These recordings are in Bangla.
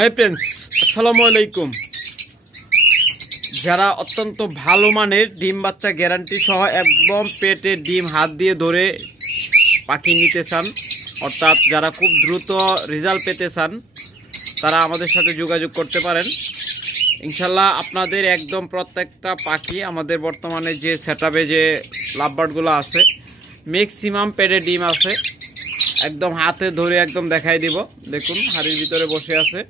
হাই ফ্রেন্ডস, আসসালামু আলাইকুম। যারা অত্যন্ত ভালো মানের ডিম বাচ্চা গ্যারান্টি সহ একদম পেটে ডিম হাত দিয়ে ধরে পাখি নিতে চান, অর্থাৎ যারা খুব দ্রুত রেজাল্ট পেতে চান, তারা আমাদের সাথে যোগাযোগ করতে পারেন। ইনশাল্লাহ আপনাদের একদম প্রত্যেকটা পাখি আমাদের বর্তমানে যে সেটআপে যে লাভবার্ডগুলো আছে ম্যাক্সিমাম পেটে ডিম আছে। একদম হাতে ধরে একদম দেখাই দিব, দেখুন হাড়ির ভিতরে বসে আছে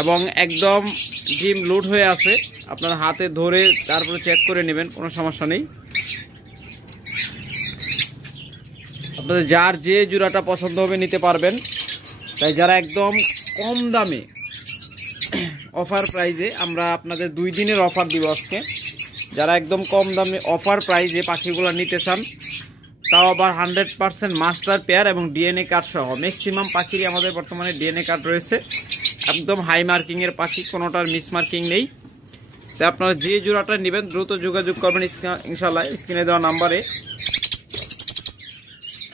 এবং একদম ডিম লুট হয়ে আছে। আপনার হাতে ধরে তারপরে চেক করে নেবেন, কোনো সমস্যা নেই। আপনাদের যার যে জোড়াটা পছন্দ হবে নিতে পারবেন। তাই যারা একদম কম দামে অফার প্রাইজে, আমরা আপনাদের 2 দিনের অফার দিব আজকে। যারা একদম কম দামে অফার প্রাইজে পাখিগুলো নিতে চান, তাও আবার 100% মাস্টার পেয়ার এবং ডিএনএ কার্ড সহ, ম্যাক্সিমাম পাখিরই আমাদের বর্তমানে ডিএনএ কার্ড রয়েছে। একদম হাই মার্কিংয়ের পাখি, কোনোটার মিস মার্কিং নেই। তাই আপনারা যে জোড়াটা নেবেন দ্রুত যোগাযোগ করবেন ইনশাল্লাহ স্ক্রিনে দেওয়া নাম্বারে।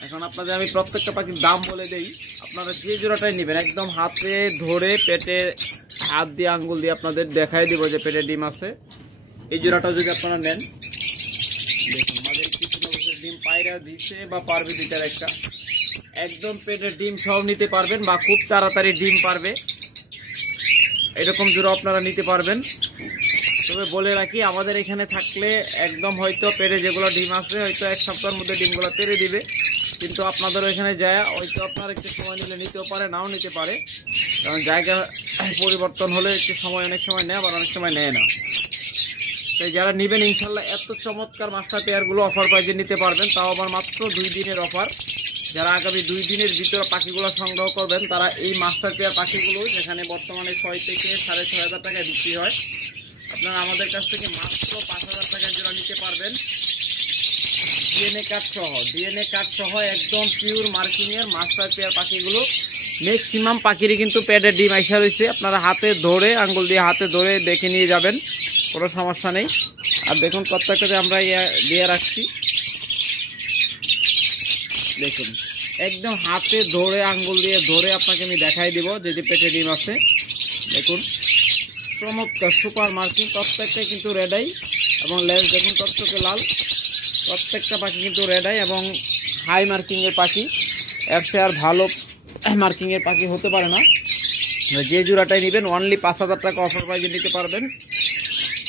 এখন আপনাদের আমি প্রত্যেকটা পাখির দাম বলে দেই। আপনারা যে জোড়াটাই নেবেন একদম হাতে ধরে পেটে হাত দিয়ে আঙ্গুল দিয়ে আপনাদের দেখাই দিব যে পেটে ডিম আছে। এই জোড়াটা যদি আপনারা নেন, দেখুন আমাদের কিছু বছর ডিম পায়রা দিচ্ছে বা পারবে দিতে, একটা একদম পেটের ডিম সহ নিতে পারবেন বা খুব তাড়াতাড়ি ডিম পারবে, এরকম জোড়া আপনারা নিতে পারবেন। তবে বলে রাখি, আমাদের এখানে থাকলে একদম হয়তো পেটে যেগুলো ডিম আছে হয়তো 1 সপ্তাহের মধ্যে ডিমগুলো পেরে দিবে, কিন্তু আপনাদের ওইখানে যায় হয়তো আপনার একটু সময় নিলে নিতেও পারে, নাও নিতে পারে। কারণ জায়গা পরিবর্তন হলে একটু সময় অনেক সময় নেয়, আবার অনেক সময় নেয় না। তাই যারা নেবেন ইনশাল্লাহ এত চমৎকার মাস্টার পেয়ারগুলো অফার প্রাইজে নিতে পারবেন, তাও আবার মাত্র 2 দিনের অফার। যারা আগামী 2 দিনের ভিতরে পাখিগুলো সংগ্রহ করবেন তারা এই মাস্টার পেয়ার পাখিগুলো, যেখানে বর্তমানে 6 থেকে 6,500 টাকায় বিক্রি হয়, আপনারা আমাদের কাছ থেকে মাত্র 5,000 টাকায় জোড়া নিতে পারবেন। ডিএনএ কার্ড সহ একদম পিওর মার্কিংয়ের মাস্টার পেয়ার পাখিগুলো। ম্যাক্সিমাম পাখিরই কিন্তু পেটে ডিম আইসা রয়েছে। আপনারা হাতে ধরে আঙ্গুল দিয়ে হাতে ধরে দেখে নিয়ে যাবেন, কোনো সমস্যা নেই। আর দেখুন প্রত্যেকটাতে আমরা দিয়ে রাখছি, দেখুন একদম হাতে ধরে আঙ্গুল দিয়ে ধরে আপনাকে আমি দেখাই দিব যে পেটে ডিম আছে। দেখুন চমৎকার সুপার মার্কিং, প্রত্যেকটাই কিন্তু রেড আই এবং লেজ দেখুন টকটকে লাল। প্রত্যেকটা পাখি কিন্তু রেড আই এবং হাই মার্কিংয়ের পাখি, এর চেয়ে আর ভালো মার্কিংয়ের পাখি হতে পারে না। যে জোড়াটাই নেবেন অনলি 5,000 টাকা অফার প্রাইজে নিতে পারবেন।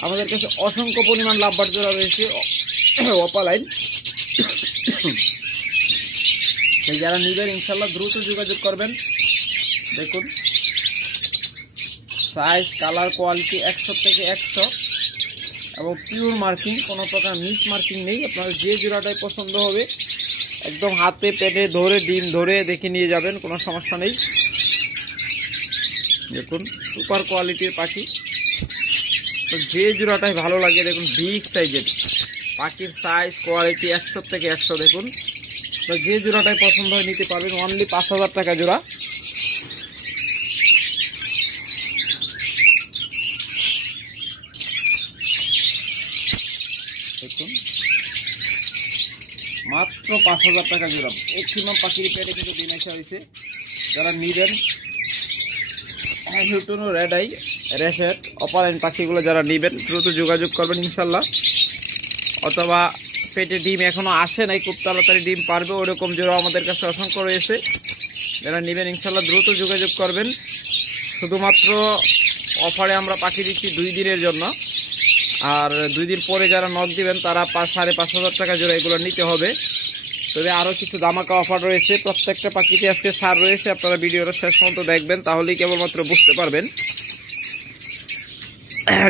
আমাদের কাছে অসংখ্য পরিমাণ লাভবার জোড়া রয়েছে অপালাইন। যারা নেবেন ইনশাল্লাহ দ্রুত যোগাযোগ করবেন। দেখুন সাইজ কালার কোয়ালিটি 100 থেকে 100 এবং পিওর মার্কিং, কোনো প্রকার মিস মার্কিং নেই। আপনার যে জোড়াটাই পছন্দ হবে একদম হাতে পেটে ধরে ডিম ধরে দেখে নিয়ে যাবেন, কোনো সমস্যা নেই। দেখুন সুপার কোয়ালিটির পাখি, তো যে জোড়াটাই ভালো লাগে। দেখুন বিগ সাইজের পাখির সাইজ কোয়ালিটি 100 থেকে 100। দেখুন তো যে জোড়াটাই পছন্দ হয় নিতে পারবেন অনলি 5,000 টাকা জোড়া। দেখুন মাত্র 5,000 টাকা জোড়া। ম্যাক্সিমাম পাখির পেটে কিন্তু ডিম আসা হয়েছে। যারা নেবেন হিউটনো রেড আই রেসেট অপালাইন পাখিগুলো যারা নেবেন দ্রুত যোগাযোগ করবেন ইনশাল্লাহ। অথবা পেটে ডিম এখনো আসে নাই, খুব তাড়াতাড়ি ডিম পারবে, ওরকম জোড়া আমাদের কাছে অসংখ্য রয়েছে। যারা নেবেন ইনশাল্লাহ দ্রুত যোগাযোগ করবেন। শুধুমাত্র অফারে আমরা পাখি দিচ্ছি 2 দিনের জন্য, আর 2 দিন পরে যারা নক দিবেন তারা 5,500 টাকা জোড়া এগুলো নিতে হবে। তবে আরও কিছু দামাকা অফার রয়েছে, প্রত্যেকটা পাখিতে আজকে ছাড় রয়েছে। আপনারা ভিডিওটা শেষ পর্যন্ত দেখবেন, তাহলেই কেবলমাত্র বুঝতে পারবেন।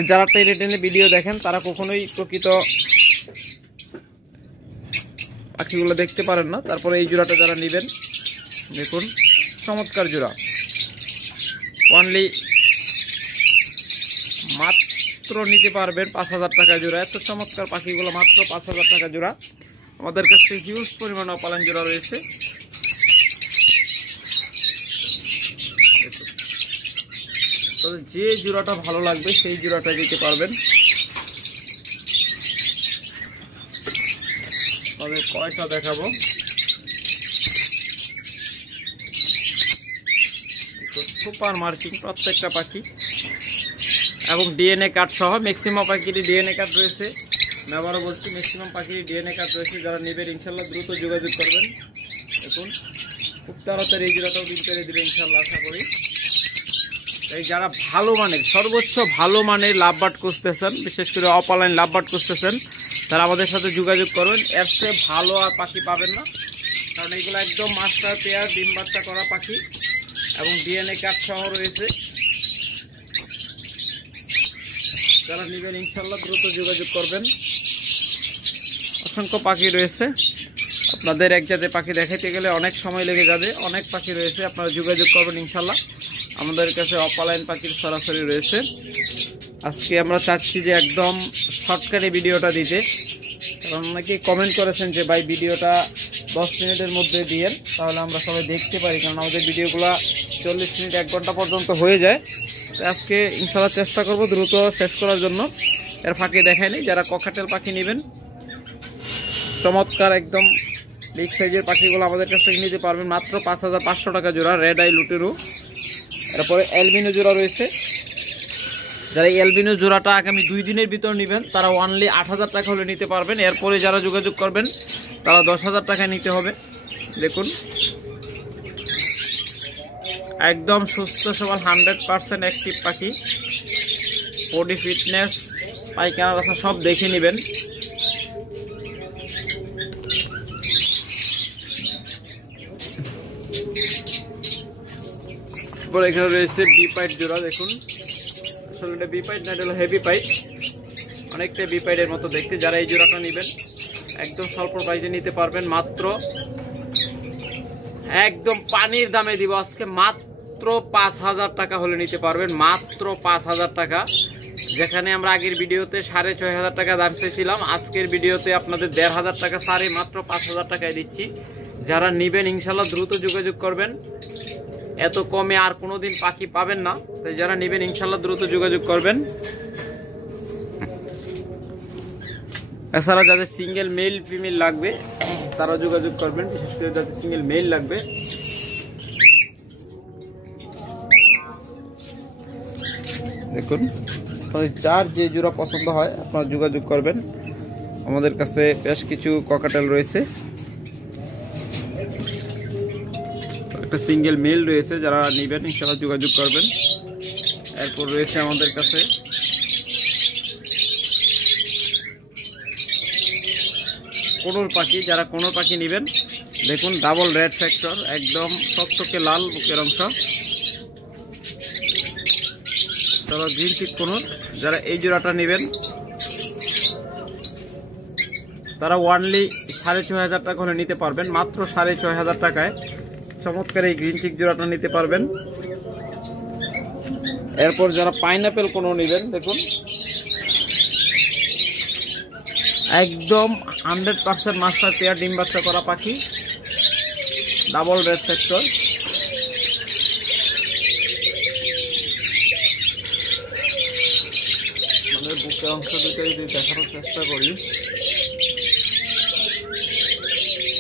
যারা টেনে টেনে ভিডিও দেখেন তারা কখনোই প্রকৃত পাখিগুলো দেখতে পারেন না। তারপরে এই জোড়াটা যারা নেবেন, দেখুন চমৎকার জোড়া, অনলি মাত্র নিতে পারবেন 5,000 টাকা জোড়া। এত চমৎকার পাখিগুলো মাত্র 5,000 টাকা জোড়া। আমাদের কাছে হিউজ পরিমাণ অপালাইন জোড়া রয়েছে। তবে যে জোড়াটা ভালো লাগবে সেই জোড়াটা দিতে পারবেন। তবে কয়টা দেখাবো, খুব সুপার মার্কিং প্রত্যেকটা পাখি, এবং ডিএনএ কার্ড সহ ম্যাক্সিমাম পাখিরই ডিএনএ কার্ড রয়েছে। আমি আবারও বলছি, ম্যাক্সিমাম পাখিরই ডিএনএ কার্ড রয়েছে। যারা নেবেন ইনশাল্লাহ দ্রুত যোগাযোগ করবেন। দেখুন খুব তাড়াতাড়ি এই জোড়াটাও ডিম পেড়ে দেবে ইনশাল্লাহ, আশা করি। এই যারা ভালো মানের, সর্বোচ্চ ভালো মানের লাভবার্ড খুঁজতেছেন, বিশেষ করে অপালাইন লাভবার্ড খুঁজতেছেন, তারা আমাদের সাথে যোগাযোগ করবেন। এর চেয়ে ভালো আর পাখি পাবেন না, কারণ এগুলো একদম মাস্টার পেয়ার ডিম বাচ্চা করা পাখি এবং ডিএনএ কার্ড সহ রয়েছে। যারা নেবেন ইনশাল্লাহ দ্রুত যোগাযোগ করবেন। অসংখ্য পাখি রয়েছে, আপনাদের এক জাতের পাখি দেখাইতে গেলে অনেক সময় লেগে যাবে। অনেক পাখি রয়েছে, আপনারা যোগাযোগ করবেন ইনশাল্লাহ। আমাদের কাছে অপালাইন পাখির সরাসরি রয়েছে। আজকে আমরা চাচ্ছি যে একদম শর্টকাটে ভিডিওটা দিতে, কারণ অনেকে কমেন্ট করেছেন যে ভাই ভিডিওটা 10 মিনিটের মধ্যে দিয়েন, তাহলে আমরা সবাই দেখতে পারি, কারণ আমাদের ভিডিওগুলো 40 মিনিট 1 ঘন্টা পর্যন্ত হয়ে যায়। আজকে ইনশাল্লাহ চেষ্টা করব দ্রুত শেষ করার জন্য। এর ফাঁকে দেখায়নি, যারা ককাটেল পাখি নেবেন, চমৎকার একদম বিগ সাইজের পাখিগুলো আমাদের কাছ থেকে নিতে পারবেন মাত্র 5500 টাকা জোড়া। রেড আই লুটেরু, এরপরে অ্যালবিনো জোড়া রয়েছে। যারা অ্যালবিনো জোড়াটা আগামী 2 দিনের ভিতর নেবেন, তারা অনলি 8000 টাকা হলে নিতে পারবেন। এরপরে যারা যোগাযোগ করবেন তারা 10,000 টাকায় নিতে হবে। দেখুন একদম সুস্থ সবল 100% অ্যাক্টিভ পাখি, বডি ফিটনেস পায়খানা রাখা সব দেখে নেবেন। এখানে রয়েছে বি পাইট জোড়া। দেখুন আসলে এটা বি পাইট না, এটা হলো হেভি পাইট, অনেকটা বি পাইটের মতো দেখতে। যারা এই জোড়াটা নেবেন একদম স্বল্প প্রাইসে নিতে পারবেন, মাত্র একদম পানির দামে দিব আজকে, মাত্র 5000 টাকা হলে নিতে পারবেন। মাত্র 5000 টাকা, যেখানে আমরা আগের ভিডিওতে 6500 টাকা দাম চেয়েছিলাম, আজকের ভিডিওতে আপনাদের 1500 টাকা সারে মাত্র 5000 টাকায় দিচ্ছি। যারা নেবেন ইনশাল্লাহ দ্রুত যোগাযোগ করবেন, এত কমে আর কোনোদিন পাখি পাবেন না। তাই যারা নেবেন ইনশাল্লাহ দ্রুত যোগাযোগ করবেন। এছাড়া যাদের সিঙ্গেল মেল ফিমেল লাগবে তারা যোগাযোগ করবেন, বিশেষ করে যাদের সিঙ্গেল মেল লাগবে। দেখুন যার যে জোড়া পছন্দ হয় আপনারা যোগাযোগ করবেন। আমাদের কাছে বেশ কিছু ককাটেল রয়েছে, একটা সিঙ্গেল মেল রয়েছে, যারা নেবেন ইনশাআল্লাহ যোগাযোগ করবেন। এরপর রয়েছে আমাদের কাছে কোনোর পাখি, যারা কোনোর পাখি নেবেন দেখুন ডাবল রেড ফ্যাক্টর, একদম টকটকে লাল বুকের অংশ, তারা গ্রিন চিক কোনোর। যারা এই জোড়াটা নেবেন তারা অনলি 6500 টাকা হলে নিতে পারবেন, মাত্র 6500 টাকায় চমৎকার এই গ্রিন চিক জোড়াটা নিতে পারবেন। এরপর যারা পাইনাপেল কোনো নেবেন, দেখুন একদম 100% মাস্টার পেয়ার ডিম বাচ্চা করা পাখি, ডাবল রেড ফ্যাক্টর। মানে বুকের অংশ দুটো যদি দেখানোর চেষ্টা করি,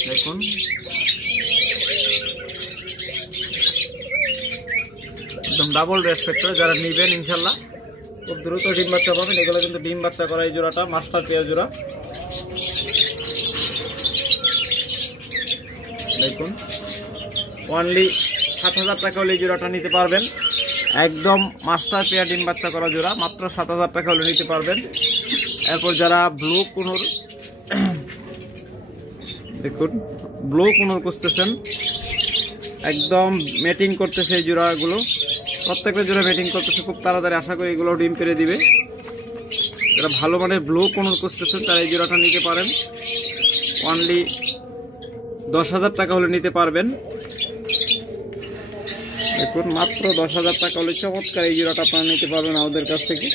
দেখুন একদম ডাবল রেড ফ্যাক্টর। যারা নেবেন ইনশাল্লাহ খুব দ্রুত ডিম বাচ্চা পাবেন। এগুলো কিন্তু ডিম বাচ্চা করা এই জোড়াটা মাস্টার পেয়ার জোড়া। দেখুন অনলি 7000 টাকা হলে এই জোড়াটা নিতে পারবেন, একদম মাস্টার পেয়ার ডিম বাচ্চা করা জোড়া, মাত্র 7000 টাকা হলে নিতে পারবেন। এরপর যারা ব্লু কুনুর, দেখুন ব্লু কুনুর খুঁজতেছেন, একদম মেটিং করতেছে এই জোড়াগুলো, প্রত্যেকটা জোড়া মেটিং করতেছে খুব তাড়াতাড়ি, আশা করি এগুলো ডিম পেড়ে দিবে। যারা ভালো মানের ব্লু কুনুর খুঁজতেছেন তারা এই জোড়াটা নিতে পারেন, অনলি 10,000 টাকা হলে নিতে পারবেন। দেখুন মাত্র 10,000 টাকা হলে চমৎকার এই জোড়াটা আপনারা নিতে পারবেন আমাদের কাছ থেকে।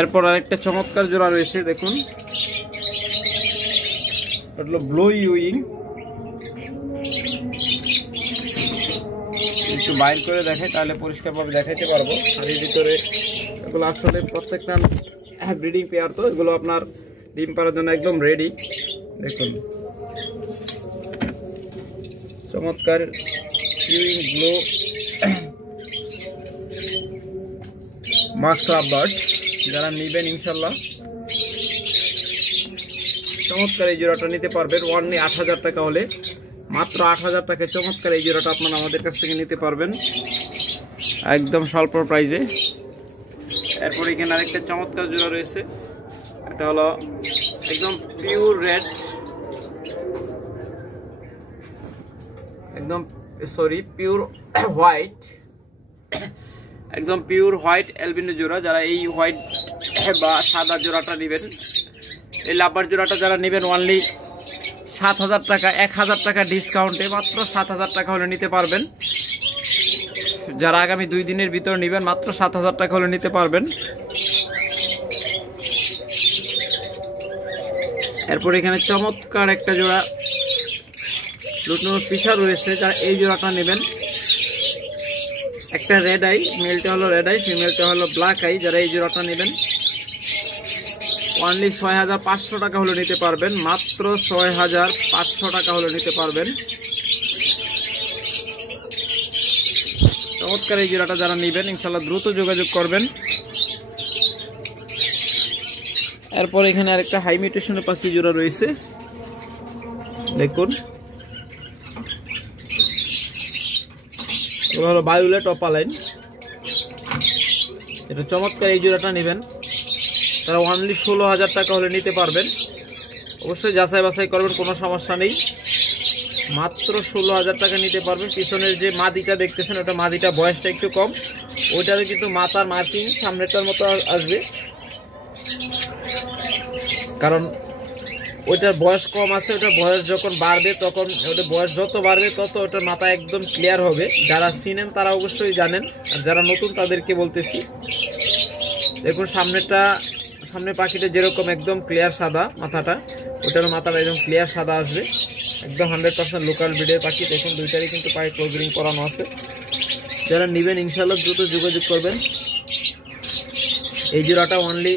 এরপর আরেকটা চমৎকার জোড়া রয়েছে, দেখুন এটা হলো ব্লু ইউইং। একটু বাইর করে দেখাই তাহলে পরিষ্কারভাবে দেখাইতে পারবো। আর এর ভিতরে এগুলো আসলে প্রত্যেকটা ব্রিডিং পেয়ার, তো এগুলো আপনার ডিম পাড়ার জন্য একদম রেডি। দেখুন চমৎকার কিউইং গ্লো মাস্ক লাভবার্ড যারা নেবেন ইনশাল্লাহ চমৎকার এই জোড়াটা নিতে পারবেন। ওয়ানলি ৮,০০০ টাকা হলে, মাত্র ৮,০০০ টাকায় চমৎকার এই জোড়াটা আপনারা আমাদের কাছ থেকে নিতে পারবেন একদম স্বল্প প্রাইজে। এরপর এখানে আরেকটা চমৎকার জোড়া রয়েছে, এটা হলো একদম পিওর রেড, একদম পিওর হোয়াইট, একদম পিওর হোয়াইট অ্যালবিনো জোড়া। যারা এই হোয়াইট বা সাদা জোড়াটা নেবেন, এই লাভবার জোড়াটা যারা নেবেন ওনলি ৭,০০০ টাকা, ১,০০০ টাকা ডিসকাউন্টে মাত্র ৭,০০০ টাকা হলে নিতে পারবেন। যারা আগামী 2 দিনের ভিতর নেবেন মাত্র ৭,০০০ টাকা হলে নিতে পারবেন। এরপর এখানে চমৎকার একটা জোড়া লুটনো ফিশার রয়েছে, যারা এই জোড়াটা নেবেন, একটা রেড আই, মেলটা হলো রেড আই, ফিমেলটা হলো ব্ল্যাক আই। যারা এই জোড়াটা নেবেন অনলি ৬,৫০০ টাকা হলে নিতে পারবেন, মাত্র ৬,৫০০ টাকা হলে নিতে পারবেন। চমৎকার এই জোড়াটা যারা নেবেন ইনশাল্লাহ দ্রুত যোগাযোগ করবেন। এরপর এখানে আরেকটা হাই মিউটেশনের পাখি জোড়া রয়েছে, দেখুন এটা হলো ভায়োলেট অপালাইন। এটা চমৎকার এই জোড়াটা নেবেন তারা অনলি ১৬,০০০ টাকা হলে নিতে পারবেন। অবশ্যই যাচাই বাছাই করবেন, কোনো সমস্যা নেই, মাত্র ১৬,০০০ টাকা নিতে পারবেন। পিছনের যে মাদিটা দেখতেছেন ওটা মাদিটা বয়সটা একটু কম, ওইটারও কিন্তু মাথার মার্কিং সামনেটার মতো আসবে, কারণ ওইটার বয়স কম আছে। ওটার বয়স যখন বাড়বে তখন ওটা বয়স যত বাড়বে তত ওটার মাথা একদম ক্লিয়ার হবে। যারা চিনেন তারা অবশ্যই জানেন, আর যারা নতুন তাদেরকে বলতেছি। দেখুন সামনে পাখিটা যেরকম একদম ক্লিয়ার সাদা মাথাটা, ওটার মাথাটা একদম ক্লিয়ার সাদা আসবে, একদম 100% লোকাল ব্রিডের পাখি। দেখুন দুইটারই কিন্তু পায়ে ক্লোজিং করানো আছে। যারা নেবেন ইনশাল্লাহ দ্রুত যোগাযোগ করবেন। এই জোড়াটা অনলি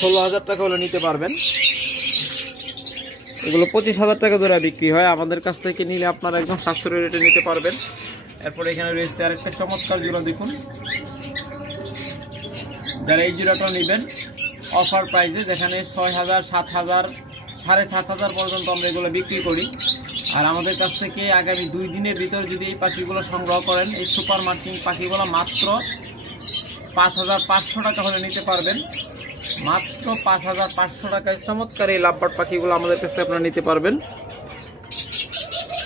১৬,০০০ টাকা হলে নিতে পারবেন। এগুলো ২৫,০০০ টাকা ধরে বিক্রি হয়, আমাদের কাছ থেকে নিলে আপনারা একদম সাশ্রয়ী রেটে নিতে পারবেন। এরপর এখানে রয়েছে আরেকটা চমৎকার জোড়া, দেখুন যারা এই জোড়াটা নেবেন অফার প্রাইসে, যেখানে ৬,০০০, ৭,০০০, ৭,৫০০ পর্যন্ত আমরা এগুলো বিক্রি করি। আর আমাদের কাছ থেকে আগামী 2 দিনের ভিতর যদি এই পাখিগুলো সংগ্রহ করেন, এই সুপার মার্কিং পাখিগুলো মাত্র ৫,৫০০ টাকা হলে নিতে পারবেন। মাত্র ৫,৫০০ টাকায় চমৎকার এই লাভবার্ড পাখিগুলো আমাদের কাছে আপনারা নিতে পারবেন।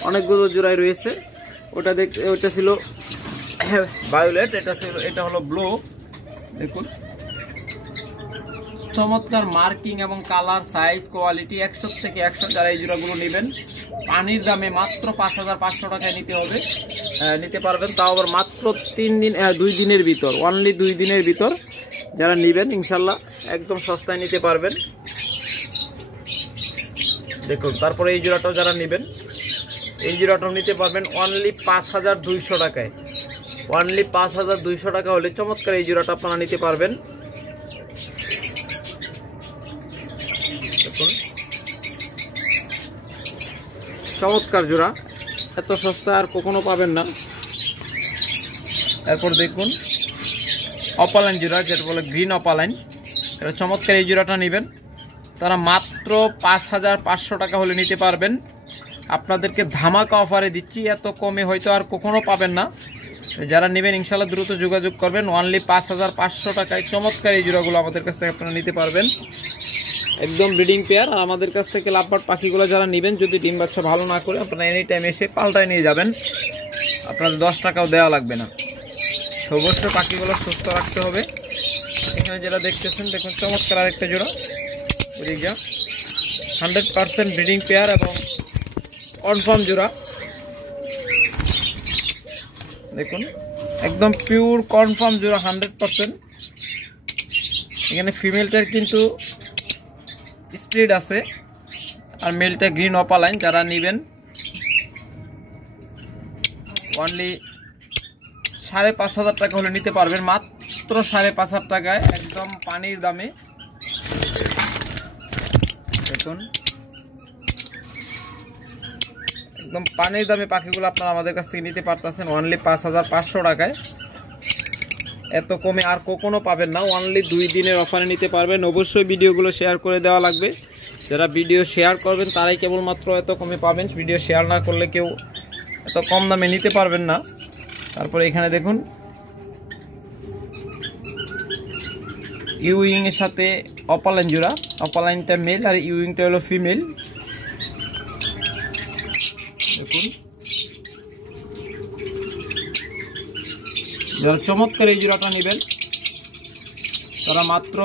অনেকগুলো জোড়াই রয়েছে, ওটা ছিল ভায়োলেট, এটা হলো ব্লু। দেখুন চমৎকার মার্কিং এবং কালার, সাইজ, কোয়ালিটি ১০০ থেকে ১০০। যারা এই জোড়াগুলো নেবেন পানির দামে মাত্র ৫,৫০০ টাকায় নিতে পারবেন, তাও আবার মাত্র 2 দিনের ভিতর, অনলি 2 দিনের ভিতর। যারা নেবেন ইনশাল্লাহ একদম সস্তায় নিতে পারবেন। দেখুন তারপরে এই জোড়াটাও যারা নেবেন, এই জোড়াটাও নিতে পারবেন অনলি ৫,২০০ টাকায়। অনলি ৫,২০০ টাকা হলে চমৎকার এই জোড়াটা আপনারা নিতে পারবেন। দেখুন চমৎকার জোড়া, এত সস্তা আর কখনো পাবেন না। এরপর দেখুন অপালাইন জোড়া, যেটা বলে গ্রিন অপালাইন, এটা চমৎকার এই জোড়াটা নেবেন তারা মাত্র ৫,৫০০ টাকা হলে নিতে পারবেন। আপনাদেরকে ধামাকা অফারে দিচ্ছি, এত কমে হয়তো আর কখনো পাবেন না। যারা নেবেন ইনশাল্লাহ দ্রুত যোগাযোগ করবেন। অনলি ৫,৫০০ টাকায় চমৎকার এই জোড়াগুলো আমাদের কাছ থেকে আপনারা নিতে পারবেন, একদম ব্রিডিং পেয়ার। আর আমাদের কাছ থেকে লাভবার্ড পাখিগুলো যারা নেবেন, যদি ডিম বাচ্চা ভালো না করে আপনারা এনি টাইম এসে পাল্টায় নিয়ে যাবেন, আপনাদের 10 টাকাও দেওয়া লাগবে না। অবশ্যই পাখিগুলো সুস্থ রাখতে হবে। এখানে যেটা দেখতেছেন দেখুন চমৎকার আরেকটা জোড়া, 100% ব্রিডিং পেয়ার এবং কনফার্ম জোড়া। দেখুন একদম পিওর কনফার্ম জোড়া 100%। এখানে ফিমেলটার কিন্তু স্প্লিট আছে আর মেলটা গ্রিন অপালাইন। যারা নেবেন অনলি ৫,৫০০ টাকা হলে নিতে পারবেন, মাত্র ৫,৫০০ টাকায় একদম পানির দামে। দেখুন একদম পানির দামে পাখিগুলো আপনারা আমাদের কাছ থেকে নিতে পারতেছেন অনলি 5500 টাকায়। এত কমে আর কখনো পাবেন না। অনলি 2 দিনের অফারে নিতে পারবেন। অবশ্যই ভিডিওগুলো শেয়ার করে দেওয়া লাগবে। যারা ভিডিও শেয়ার করবেন তারাই কেবলমাত্র এত কমে পাবেন। ভিডিও শেয়ার না করলে কেউ এত কম দামে নিতে পারবেন না। তারপরে এখানে দেখুন ইউইং এর সাথে অপালাইন জোড়া। অপালাইনটা মেল আর ইউইংটা হলো ফিমেল। দেখুন যারা চমৎকার এই জোড়াটা নেবেন তারা মাত্র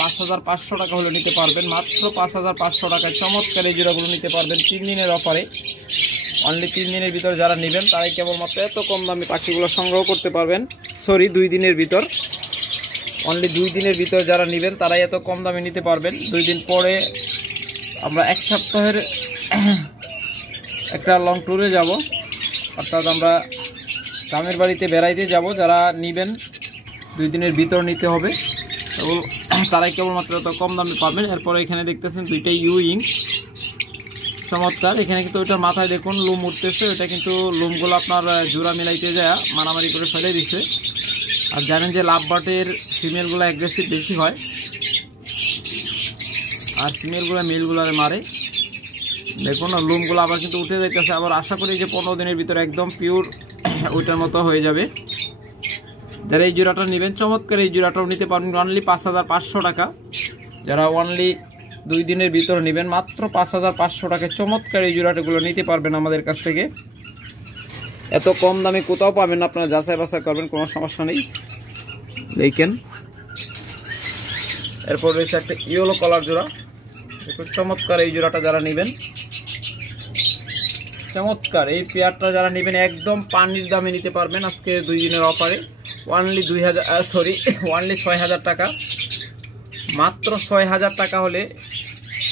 5500 টাকা হলে নিতে পারবেন। মাত্র 5500 টাকায় চমৎকার এই জোড়াগুলো নিতে পারবেন 3 দিনের অফারে। অনলি 3 দিনের ভিতর যারা নেবেন তারাই কেবলমাত্র এত কম দামে পাখিগুলো সংগ্রহ করতে পারবেন। সরি 2 দিনের ভিতর। অনলি 2 দিনের ভিতর যারা নেবেন তারাই এত কম দামে নিতে পারবেন। 2 দিন পরে আমরা 1 সপ্তাহের একটা লং ট্যুরে যাব, অর্থাৎ আমরা গ্রামের বাড়িতে বেড়াইতে যাব। যারা নেবেন 2 দিনের ভিতর নিতে হবে, তারাই কেবলমাত্র এত কম দামে পাবেন। এরপরে এখানে দেখতেছেন 2টা ইউইং চমৎকার। এখানে কিন্তু ওইটার মাথায় দেখুন লুম উঠতেছে, ওইটা কিন্তু লুমগুলো আপনার জোড়া মিলাইতে যায় মারামারি করে ফেলে দিচ্ছে। আর জানেন যে লাভ বার্ডের ফিমেলগুলো অ্যাগ্রেসিভ বেশি হয় আর ফিমেলগুলো মেলগুলো মারে। দেখুন লুমগুলো আবার কিন্তু উঠে যাইতেছে। আবার আশা করি যে 15 দিনের ভিতরে একদম পিওর ওইটার মতো হয়ে যাবে। যারা এই জোড়াটা নেবেন চমৎকার এই জোড়াটাও নিতে পারবেন অনলি 5500 টাকা। যারা অনলি 2 দিনের ভিতর নেবেন মাত্র 5500 টাকায় চমৎকার এই জোড়াটাগুলো নিতে পারবেন আমাদের কাছ থেকে। এত কম দামে কোথাও পাবেন না, আপনারা যাচাই বাছাই করবেন, কোনো সমস্যা নেই। দেখেন এরপর রয়েছে একটা ইয়েলো কালার জোড়া। দেখুন চমৎকার এই জোড়াটা যারা নেবেন চমৎকার এই পেয়ারটা যারা নেবেন একদম পানির দামে নিতে পারবেন আজকে 2 দিনের অফারে। অনলি 6000 টাকা। মাত্র 6000 টাকা হলে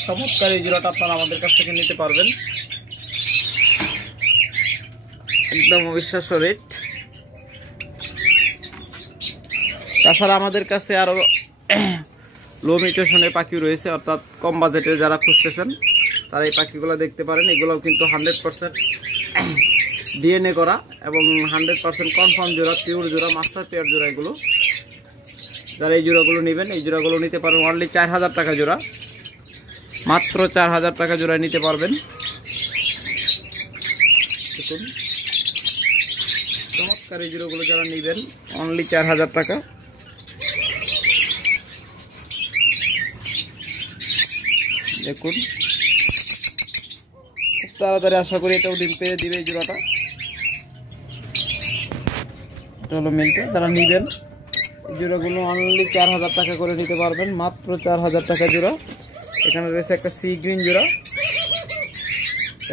চমৎকার এই জোড়াটা আপনারা আমাদের কাছ থেকে নিতে পারবেন। একদম অবিশ্বাস্য রেট। তাছাড়া আমাদের কাছে আরো লো মিউটেশনের পাখি রয়েছে, অর্থাৎ কম বাজেটে যারা খুঁজতেছেন তারা এই পাখিগুলো দেখতে পারেন। এগুলোও কিন্তু 100% ডিএনএ করা এবং 100% কনফার্ম জোড়া, পিওর জোড়া, মাস্টার পেয়ার জোড়া এগুলো। যারা এই জোড়াগুলো নেবেন এই জোড়াগুলো নিতে পারবেন অনলি 4000 টাকা জোড়া। মাত্র 4000 টাকা জোড়া নিতে পারবেন। দেখুন চমৎকার এই জোড়াগুলো যারা নেবেন অনলি 4000 টাকা। দেখুন খুব তাড়াতাড়ি আশা করি এটাও ডিম পেয়ে দিবে এই জোড়াটা। এটা হলো মেলটা। যারা নেবেন এই জোড়াগুলো অনলি 4000 টাকা করে নিতে পারবেন। মাত্র 4000 টাকা জোড়া। এখানে রয়েছে একটা সি গ্রিন জোড়া।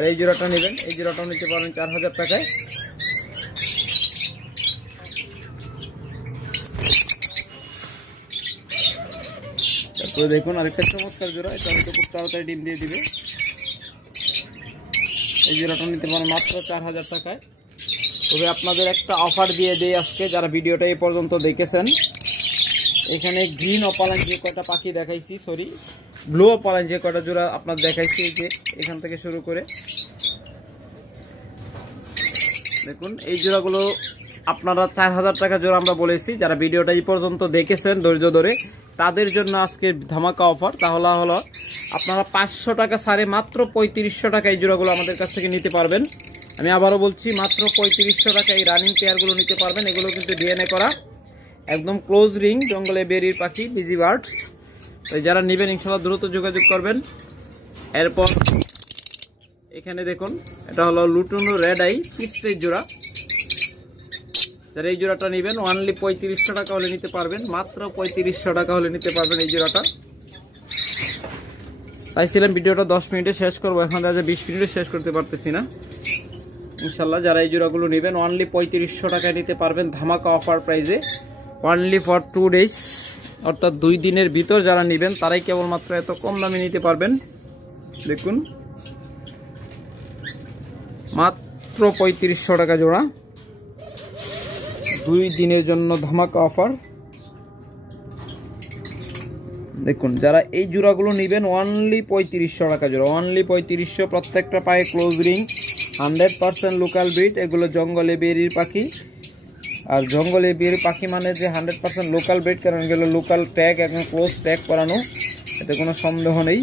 এই জোড়াটা নেবেন এই জোড়াটাও নিতে পারবেন 4000 টাকায়। তারপরে দেখুন আরেকটা চমৎকার জোড়া, এটা হয়তো খুব তাড়াতাড়ি ডিম দিয়ে দিবে। এই জোড়াটা নিতে পারেন মাত্র 4000 টাকায়। তবে আপনাদের একটা অফার দিয়ে দেই আজকে, যারা ভিডিওটা এই পর্যন্ত দেখেছেন। এখানে গ্রিন অপালাইন যে কয়টা পাখি দেখাইছি, সরি ব্লু অপালাইন যে কয়টা জোড়া আপনার দেখাইছি, এই যে এখান থেকে শুরু করে দেখুন এই জোড়াগুলো আপনারা 4000 টাকা জোড়া আমরা বলেছি। যারা ভিডিওটা এই পর্যন্ত দেখেছেন ধৈর্য ধরে তাদের জন্য আজকে ধামাকা অফার। তাহলে হলো আপনারা 500 টাকা ছাড়ে মাত্র 3500 টাকা এই জোড়াগুলো আমাদের কাছ থেকে নিতে পারবেন। আমি আবারও বলছি মাত্র 3500 টাকা এই রানিং পেয়ারগুলো নিতে পারবেন। এগুলো কিন্তু ডিএনএ করা একদম ক্লোজ রিং জঙ্গলে বেরির পাখি বিজি বার্ডস। তো যারা নেবেন ইনশাআল্লাহ দ্রুত যোগাযোগ করবেন। এরপর এখানে দেখুন এটা হলো লুটুনো রেড আই পিস্টের জোড়া। যারা এই জোড়াটা নেবেন অনলি 3500 টাকা হলে নিতে পারবেন। মাত্র 3500 টাকা হলে নিতে পারবেন এই জোড়াটা। চাইছিলাম ভিডিওটা 10 মিনিটে শেষ করবো, এখন আজ 20 মিনিটে শেষ করতে পারতেছি না। ইনশাল্লাহ যারা এই জোড়াগুলো নেবেন অনলি 3500 টাকায় নিতে পারবেন ধামাকা অফার প্রাইজে। অনলি ফর 2 ডেজ, অর্থাৎ 2 দিনের ভিতর যারা নেবেন তারাই কেবলমাত্র এত কম দামে নিতে পারবেন। দেখুন মাত্র 3500 টাকা জোড়া, 2 দিনের জন্য ধামাকা অফার। দেখুন যারা এই জোড়াগুলো নেবেন অনলি 3500 টাকা জোড়া, অনলি 3500। প্রত্যেকটা পায়ে ক্লোজ রিং 100% লোকাল ব্রিড। এগুলো জঙ্গলে বেরির পাখি। আর জঙ্গলে বেরির পাখি মানে যে 100% লোকাল ব্রিড, কারণ এগুলো লোকাল ট্যাগ এবং ক্লোজ ট্যাগ করানো, এতে কোনো সন্দেহ নেই।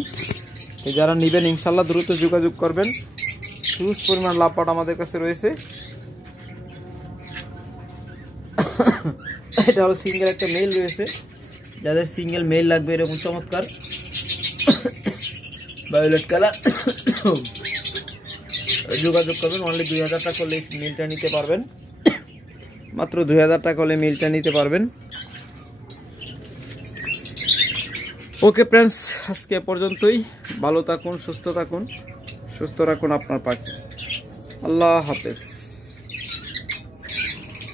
তো যারা নেবেন ইনশাল্লাহ দ্রুত যোগাযোগ করবেন। হিউজ পরিমাণ লাভপাট আমাদের কাছে রয়েছে। এটা হলো সিঙ্গেল একটা মেল রয়েছে, যাদের সিঙ্গেল মেল লাগবে এরকম চমৎকার ভায়োলেট কালার, যোগাযোগ করবেন। অনলি 2000 টাকা হলে মিলটা নিতে পারবেন, মাত্র 2000 টাকা হলে মিলটা নিতে পারবেন। ওকে ফ্রেন্ডস, আজকে পর্যন্তই। ভালো থাকুন, সুস্থ থাকুন, সুস্থ রাখুন আপনার পাখি। আল্লাহ হাফেজ।